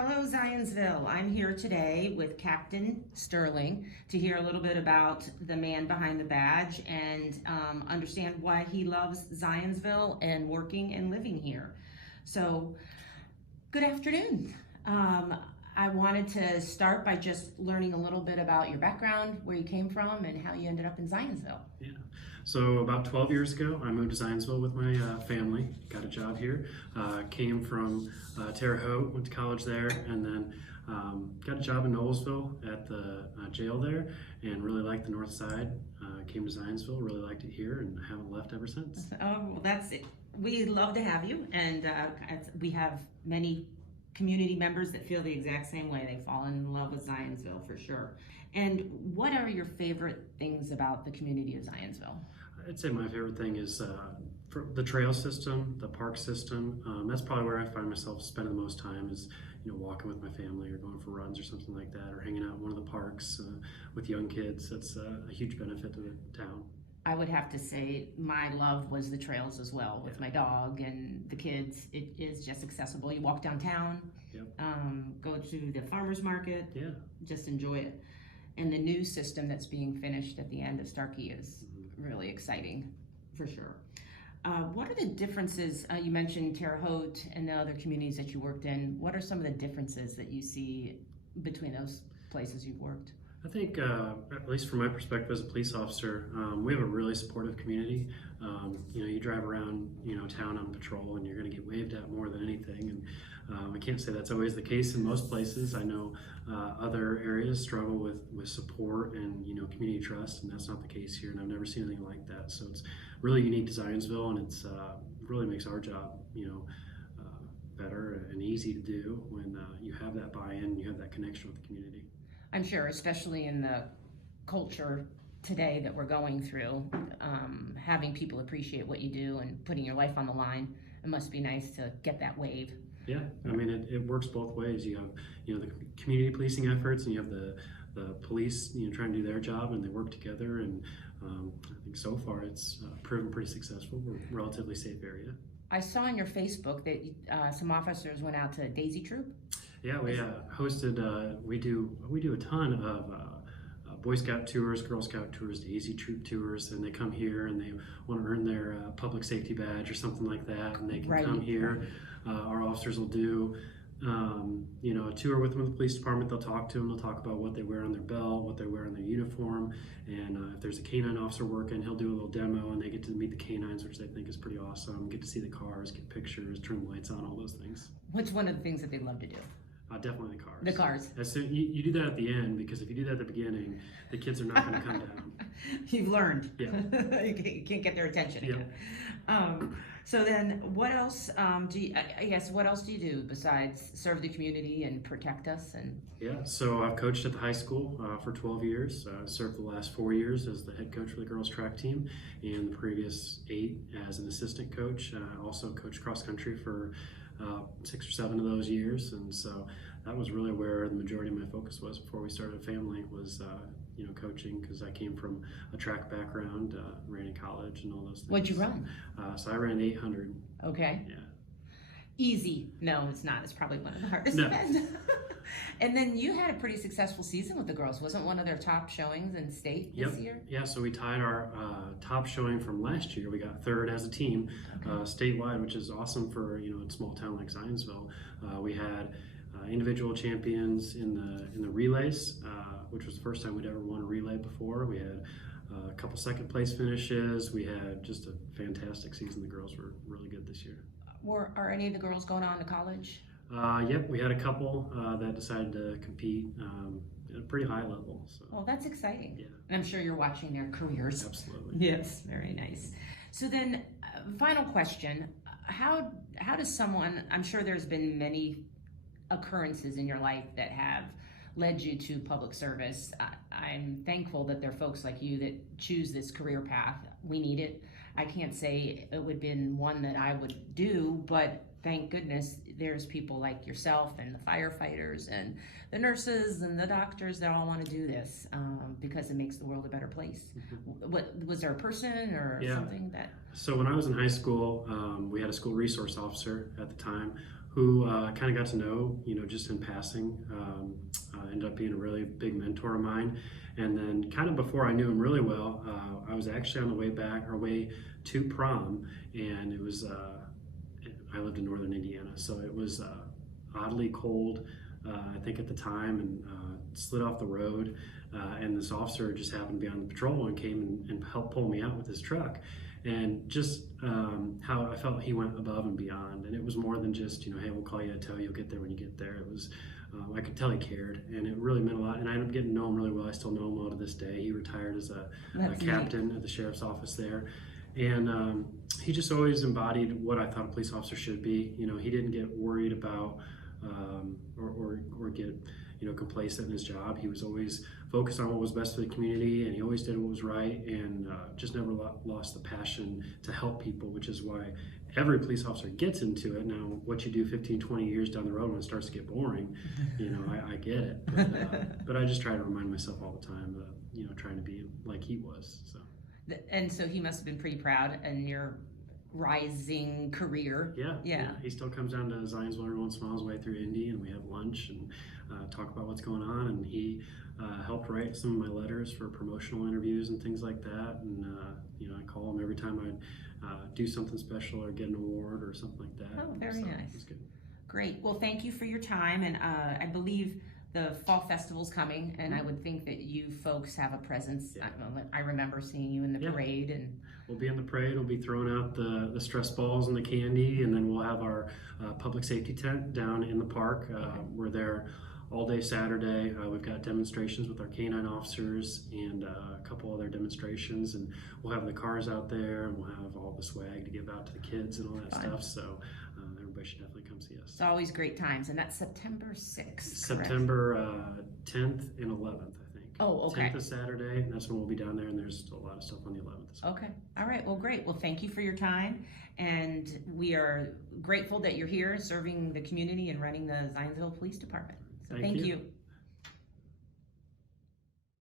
Hello, Zionsville. I'm here today with Captain Sterling to hear a little bit about the man behind the badge and understand why he loves Zionsville and working and living here. So, good afternoon. I wanted to start by just learning a little bit about your background, where you came from, and how you ended up in Zionsville. Yeah. So about 12 years ago, I moved to Zionsville with my family, got a job here, came from Terre Haute, went to college there, and then got a job in Noblesville at the jail there, and really liked the north side. Came to Zionsville, really liked it here, and haven't left ever since. Oh, well, that's it. We love to have you, and we have many community members that feel the exact same way. They fall in love with Zionsville for sure. And what are your favorite things about the community of Zionsville? I'd say my favorite thing is for the trail system, the park system. That's probably where I find myself spending the most time is, walking with my family or going for runs or something like that, or hanging out in one of the parks with young kids. That's a huge benefit to the town. I would have to say my love was the trails as well with my dog and the kids. It is just accessible. You walk downtown, go to the farmer's market, just enjoy it. And the new system that's being finished at the end of Starkey is really exciting for sure. What are the differences? You mentioned Terre Haute and the other communities that you worked in. What are some of the differences that you see between those places you've worked? I think, at least from my perspective as a police officer, we have a really supportive community. You drive around, town on patrol, and you're going to get waved at more than anything. And I can't say that's always the case in most places. I know other areas struggle with support and community trust, and that's not the case here. And I've never seen anything like that. So it's really unique to Zionsville, and it's really makes our job, better and easy to do when you have that buy-in, you have that connection with the community. I'm sure, especially in the culture today that we're going through, having people appreciate what you do and putting your life on the line, it must be nice to get that wave. Yeah, I mean, it works both ways. You have, the community policing efforts, and you have the police, trying to do their job, and they work together. And I think so far it's proven pretty successful. We're a relatively safe area. I saw on your Facebook that some officers went out to Daisy Troop. Yeah, we hosted. We do a ton of Boy Scout tours, Girl Scout tours, Daisy Troop tours, and they come here and they want to earn their public safety badge or something like that, and they can come here. Our officers will do, a tour with them at the police department. They'll talk to them. They'll talk about what they wear on their belt, what they wear on their uniform, and if there's a canine officer working, he'll do a little demo, and they get to meet the canines, which they think is pretty awesome. Get to see the cars, get pictures, turn the lights on, all those things. What's one of the things that they love to do? Definitely the cars. The cars. So you do that at the end, because if you do that at the beginning, the kids are not going to come down. You've learned. Yeah. You can't get their attention again. So then, what else what else do you do besides serve the community and protect us? And so I've coached at the high school for 12 years. Served the last 4 years as the head coach for the girls track team, and the previous 8 as an assistant coach. Also coached cross country for 6 or 7 of those years, and so that was really where the majority of my focus was before we started a family, was coaching, because I came from a track background, ran in college and all those things. What'd you run? So I ran 800. Okay. Yeah. Easy. No, it's not. It's probably one of the hardest No. events. And then you had a pretty successful season with the girls. Wasn't one of their top showings in state this year? Yeah, so we tied our top showing from last year. We got 3rd as a team, statewide, which is awesome for a small town like Zionsville. We had individual champions in the relays, which was the first time we'd ever won a relay before. We had a couple second place finishes. We had just a fantastic season. The girls were really good this year. Are any of the girls going on to college? Yep, we had a couple that decided to compete at a pretty high level. So. Well, that's exciting. Yeah. And I'm sure you're watching their careers. Absolutely. Yes, very nice. So then, final question. How does someone, I'm sure there's been many occurrences in your life that have led you to public service. I'm thankful that there are folks like you that choose this career path. We need it. I can't say it would have been one that I would do, but thank goodness there's people like yourself and the firefighters and the nurses and the doctors that all want to do this because it makes the world a better place. What was there a person or something that? So when I was in high school, we had a school resource officer at the time who kind of got to know, just in passing. Ended up being a really big mentor of mine. And then kind of before I knew him really well, I was actually on the way to prom, and it was, I lived in northern Indiana, so it was oddly cold, I think at the time, and slid off the road. And this officer just happened to be on the patrol and came and helped pull me out with his truck. And just how I felt he went above and beyond. And it was more than just, hey, we'll call you to tell you, you'll get there when you get there. It was, I could tell he cared, and it really meant a lot. And I ended up getting to know him really well. I still know him well to this day. He retired as a captain at the sheriff's office there. And he just always embodied what I thought a police officer should be. He didn't get worried about or get complacent in his job. He was always focused on what was best for the community, and he always did what was right, and just never lost the passion to help people, which is why every police officer gets into it. Now, what you do 15, 20 years down the road when it starts to get boring, I get it. But I just try to remind myself all the time that, trying to be like he was. So. And so he must have been pretty proud in your rising career. Yeah. He still comes down to Zionsville every once in a while, his way through Indy, and we have lunch and talk about what's going on. And he helped write some of my letters for promotional interviews and things like that. And I call him every time I do something special or get an award or something like that. Oh, very nice. It's good. Great. Well, thank you for your time. And I believe the fall festival's coming, and I would think that you folks have a presence. Yeah. I remember seeing you in the parade, and we'll be in the parade. We'll be throwing out the stress balls and the candy, and then we'll have our public safety tent down in the park. We're there all day Saturday. We've got demonstrations with our canine officers and a couple other demonstrations, and we'll have the cars out there, and we'll have all the swag to give out to the kids and all that stuff. So everybody should definitely come see us. It's always great times, and that's September 6th. September 10th and 11th, I think. Oh, okay. 10th is Saturday, and that's when we'll be down there, and there's a lot of stuff on the 11th as well. Okay. All right. Well, great. Well, thank you for your time, and we are grateful that you're here serving the community and running the Zionsville Police Department. So thank you.